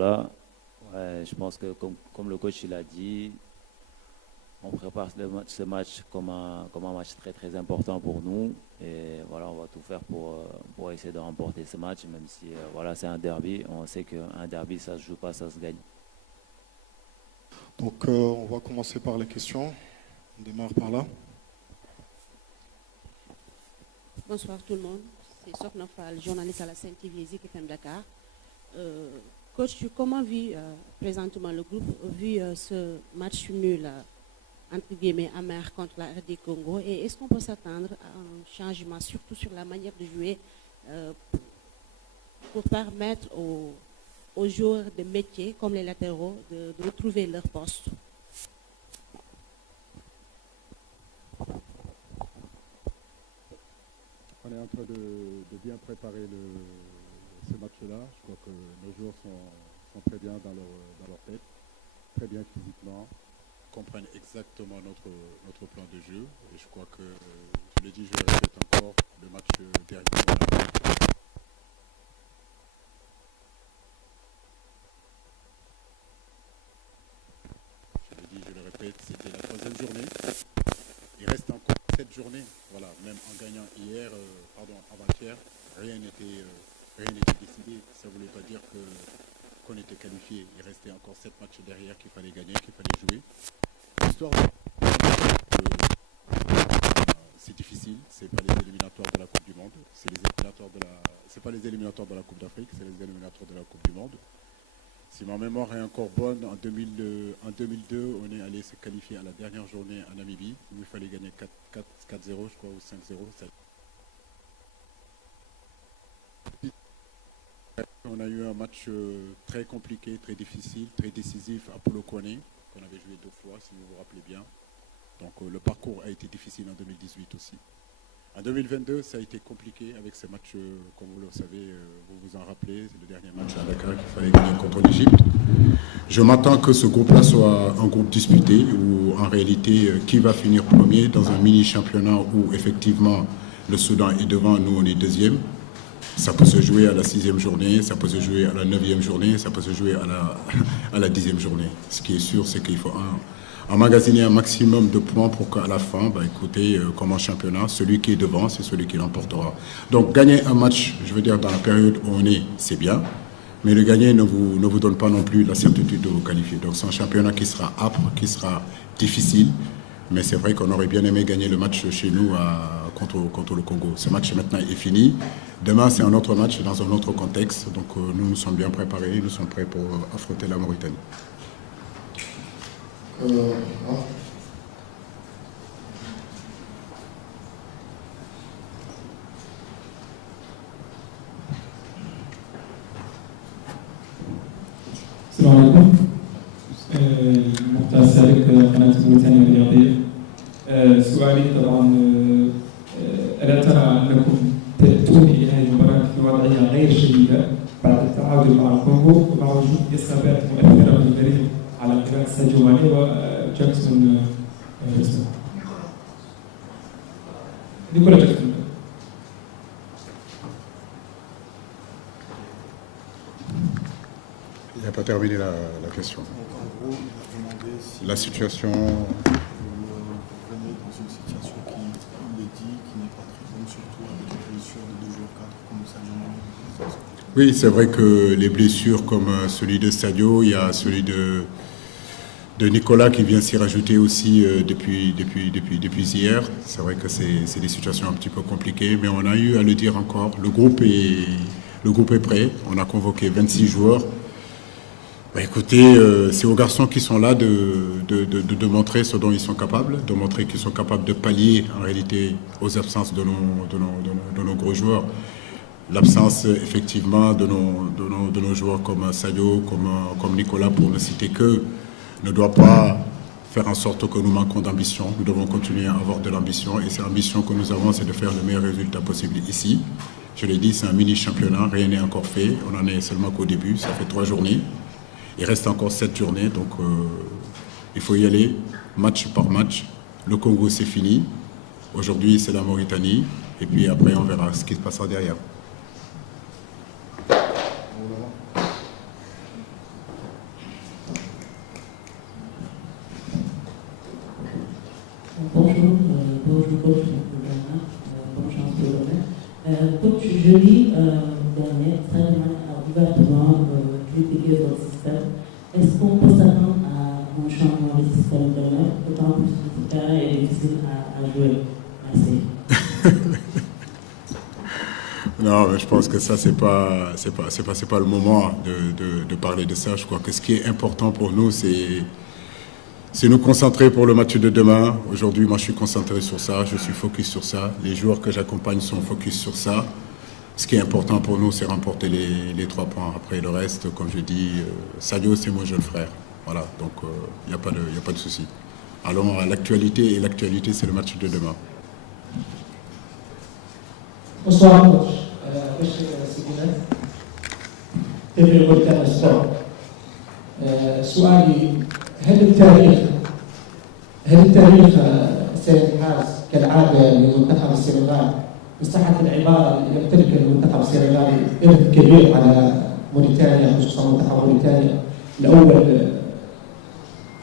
là. Ouais, je pense que comme le coach il a dit, on prépare ce match comme un match très très important pour nous. Et voilà, on va tout faire pour essayer de remporter ce match, même si voilà, c'est un derby. On sait qu'un derby, ça se joue pas, ça se gagne. Donc on va commencer par les questions. On démarre par là. Bonsoir tout le monde. C'est Sokna Fall, journaliste à la Sen TV Zik FM Dakar. Coach, comment vit présentement le groupe, vu ce match nul entre guillemets amer contre la RD Congo, et est-ce qu'on peut s'attendre à un changement, surtout sur la manière de jouer, pour permettre aux joueurs de métier comme les latéraux de retrouver leur poste? On est en train de bien préparer ce match-là. Je crois que nos joueurs sont très bien dans leur tête, très bien physiquement, comprennent exactement notre plan de jeu. Et je crois que, je l'ai dit, je le répète encore, le match dernier. Je l'ai dit, je le répète, c'était la 3e journée. Il reste encore 7 journées. Voilà, même en gagnant avant-hier, rien n'était décidé. Ça ne voulait pas dire qu'on était qualifié. Il restait encore 7 matchs derrière qu'il fallait gagner, qu'il fallait jouer. L'histoire, c'est difficile. C'est pas les éliminatoires de la Coupe du Monde. C'est pas les éliminatoires de la Coupe d'Afrique, c'est les éliminatoires de la Coupe du Monde. Si ma mémoire est encore bonne, en 2002, on est allé se qualifier à la dernière journée en Namibie, où il fallait gagner 4-0, je crois, ou 5-0. On a eu un match très compliqué, très difficile, très décisif à Polo Kwane, qu'on avait joué 2 fois, si vous vous rappelez bien. Donc le parcours a été difficile en 2018 aussi. En 2022, ça a été compliqué avec ce match, comme vous le savez, vous vous en rappelez, c'est le dernier match à Dakar qu'il fallait gagner contre l'Égypte. Je m'attends que ce groupe-là soit un groupe disputé, où en réalité, qui va finir premier dans un mini-championnat où effectivement le Soudan est devant, nous on est 2e. Ça peut se jouer à la 6e journée, ça peut se jouer à la 9e journée, ça peut se jouer à la 10e journée. Ce qui est sûr, c'est qu'il faut emmagasiner un maximum de points pour qu'à la fin, écoutez, comme en championnat, celui qui est devant, c'est celui qui l'emportera. Donc gagner un match, je veux dire, dans la période où on est, c'est bien, mais le gagner ne vous donne pas non plus la certitude de vous qualifier. Donc c'est un championnat qui sera âpre, qui sera difficile, mais c'est vrai qu'on aurait bien aimé gagner le match chez nous contre le Congo. Ce match maintenant est fini. Demain, c'est un autre match dans un autre contexte. Donc nous sommes bien préparés, nous sommes prêts pour affronter la Mauritanie. السلام عليكم. مختار سالك قناة موريتانيا الرياضية. سؤالي طبعا ألا ترى أنكم تأتون إلى هذه المباراة في وضعية غير جيدة بعد التعادل مع الكونغو ومع وجود إصابات مؤثرة من الفريق على قراءة ساديو ماني وجاكسون نيكولا جاكسون. Il n'a pas terminé la question. Donc en gros, il a demandé si La situation... vous venez dans une situation qui, il est dit, qui n'est pas très bonne, surtout avec les blessures de 2 joueurs cadres comme Sadio Mané. Oui, c'est vrai que les blessures comme celui de Sadio, il y a celui de Nicolas qui vient s'y rajouter aussi depuis hier. C'est vrai que c'est des situations un petit peu compliquées, mais on a eu à le dire encore. Le groupe est prêt. On a convoqué 26 joueurs. Écoutez, c'est aux garçons qui sont là de montrer ce dont ils sont capables, de montrer qu'ils sont capables de pallier en réalité aux absences de nos gros joueurs. L'absence effectivement de nos joueurs comme Sadio, comme Nicolas, pour ne citer que, ne doit pas faire en sorte que nous manquons d'ambition. Nous devons continuer à avoir de l'ambition et cette ambition que nous avons, c'est de faire le meilleur résultat possible ici. Je l'ai dit, c'est un mini-championnat, rien n'est encore fait. On en est seulement qu'au début, ça fait 3 journées. Il reste encore 7 journées, donc il faut y aller match par match. Le Congo, c'est fini. Aujourd'hui, c'est la Mauritanie. Et puis après, on verra ce qui se passera derrière. Bonjour, bonjour coach, bonne chance pour demain. Coach, jeudi dernier, Sadio a ouvertement critiqué votre système. Est-ce qu'on peut s'attendre à un changement de système demain, d'autant plus que le terrain est difficile à jouer? Merci. Non, mais je pense que ça, c'est pas le moment de parler de ça. Je crois que ce qui est important pour nous, c'est nous concentrer pour le match de demain. Aujourd'hui, moi, je suis concentré sur ça, je suis focus sur ça. Les joueurs que j'accompagne sont focus sur ça. Ce qui est important pour nous, c'est remporter les 3 points. Après, le reste, comme je dis, Sadio, c'est mon jeune frère. Voilà, donc il n'y a pas de souci. Allons à l'actualité, et l'actualité, c'est le match de demain. Bonsoir, coach. سيدنا تابع موريتانيا سبورت. سؤالي هل التاريخ سينحاز كالعاده لمنتخب السنغال بصحه العباره اللي يمتلك المنتخب السنغالي إرث كبير على موريتانيا، خصوصا منتخب موريتانيا الاول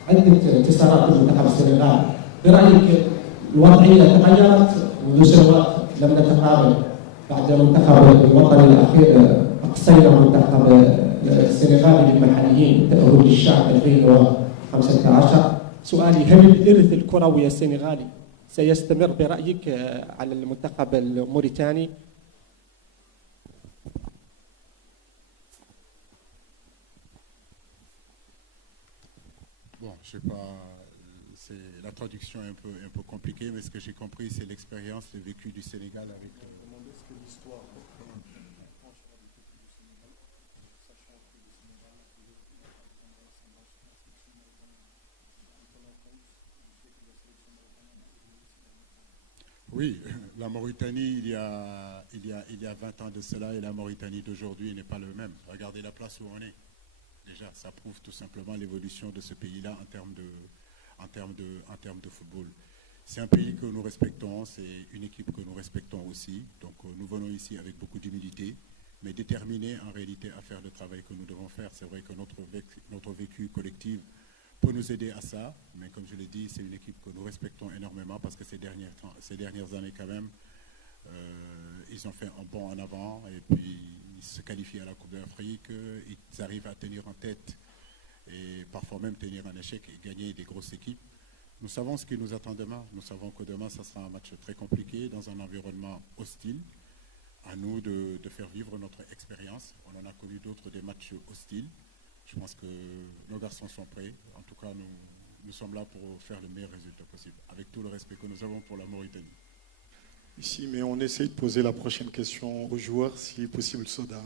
عده انتصارات للمنتخب السنغال. برايك الوضعيه تغيرت منذ سنوات لم نتقابل بعد المنتخب الوطني الاخير اقصينا منتخب السنغالي المحليين التاهل للشعب 2015. سؤالي هل الارث الكروي السنغالي سيستمر برايك على المنتخب الموريتاني؟ Bon, je sais pas, la traduction est un peu compliquée, mais ce que j'ai compris, c'est l'expérience, le vécu du Sénégal avec. Demander ce que l'histoire représente. Oui, la Mauritanie, il y a 20 ans de cela, et la Mauritanie d'aujourd'hui n'est pas le même. Regardez la place où on est. Déjà, ça prouve tout simplement l'évolution de ce pays-là en termes de football. C'est un pays que nous respectons, c'est une équipe que nous respectons aussi. Donc nous venons ici avec beaucoup d'humilité, mais déterminés en réalité à faire le travail que nous devons faire. C'est vrai que notre vécu collectif peut nous aider à ça, mais comme je l'ai dit, c'est une équipe que nous respectons énormément parce que ces dernières années quand même, ils ont fait un bond en avant et puis ils se qualifient à la Coupe d'Afrique, ils arrivent à tenir en tête et parfois même tenir un échec et gagner des grosses équipes. Nous savons ce qui nous attend demain. Nous savons que demain, ça sera un match très compliqué dans un environnement hostile. À nous de faire vivre notre expérience. On en a connu d'autres, des matchs hostiles. Je pense que nos garçons sont prêts. En tout cas, nous sommes là pour faire le meilleur résultat possible, avec tout le respect que nous avons pour la Mauritanie. Ici, mais on essaie de poser la prochaine question aux joueurs, si est possible, Soda.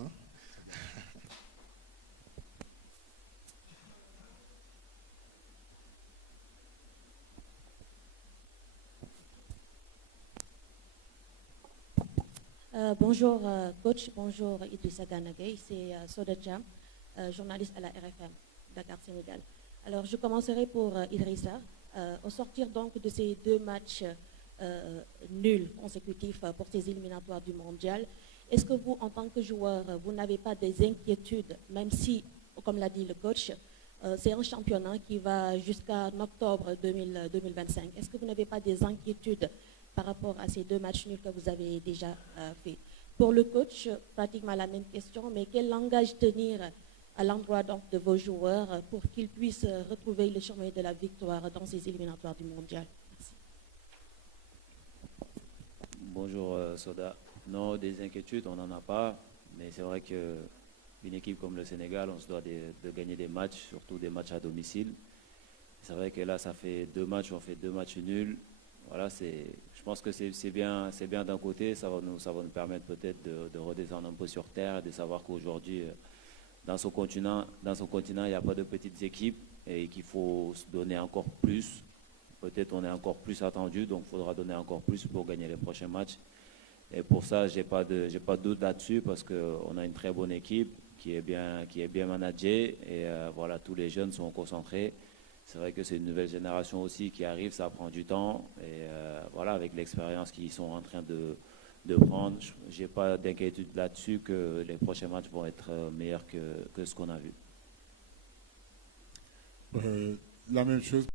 Bonjour coach, bonjour Idrissa Gana Gueye, c'est Soda Cham, journaliste à la RFM, Dakar Sénégal. Alors je commencerai pour Idrissa. Au sortir donc de ces 2 matchs nuls consécutifs pour ces éliminatoires du mondial, est-ce que vous, en tant que joueur, vous n'avez pas des inquiétudes, même si, comme l'a dit le coach, c'est un championnat qui va jusqu'en octobre 2025. Est-ce que vous n'avez pas des inquiétudes par rapport à ces 2 matchs nuls que vous avez déjà faits? Pour le coach, pratiquement la même question, mais quel langage tenir à l'endroit donc de vos joueurs pour qu'ils puissent retrouver le chemin de la victoire dans ces éliminatoires du mondial? Merci. Bonjour Soda. Non, des inquiétudes, on n'en a pas, mais c'est vrai qu'une équipe comme le Sénégal, on se doit de gagner des matchs, surtout des matchs à domicile. C'est vrai que là, ça fait 2 matchs, on fait 2 matchs nuls. Voilà, je pense que c'est bien d'un côté, ça va nous permettre peut-être de redescendre un peu sur terre et de savoir qu'aujourd'hui, dans son continent, il n'y a pas de petites équipes et qu'il faut se donner encore plus. Peut-être on est encore plus attendu, donc il faudra donner encore plus pour gagner les prochains matchs. Et pour ça, j'ai pas de doute là-dessus parce qu'on a une très bonne équipe qui est bien managée et voilà, tous les jeunes sont concentrés. C'est vrai que c'est une nouvelle génération aussi qui arrive, ça prend du temps. Et voilà, avec l'expérience qu'ils sont en train de prendre, je n'ai pas d'inquiétude là-dessus que les prochains matchs vont être meilleurs que ce qu'on a vu. La même chose.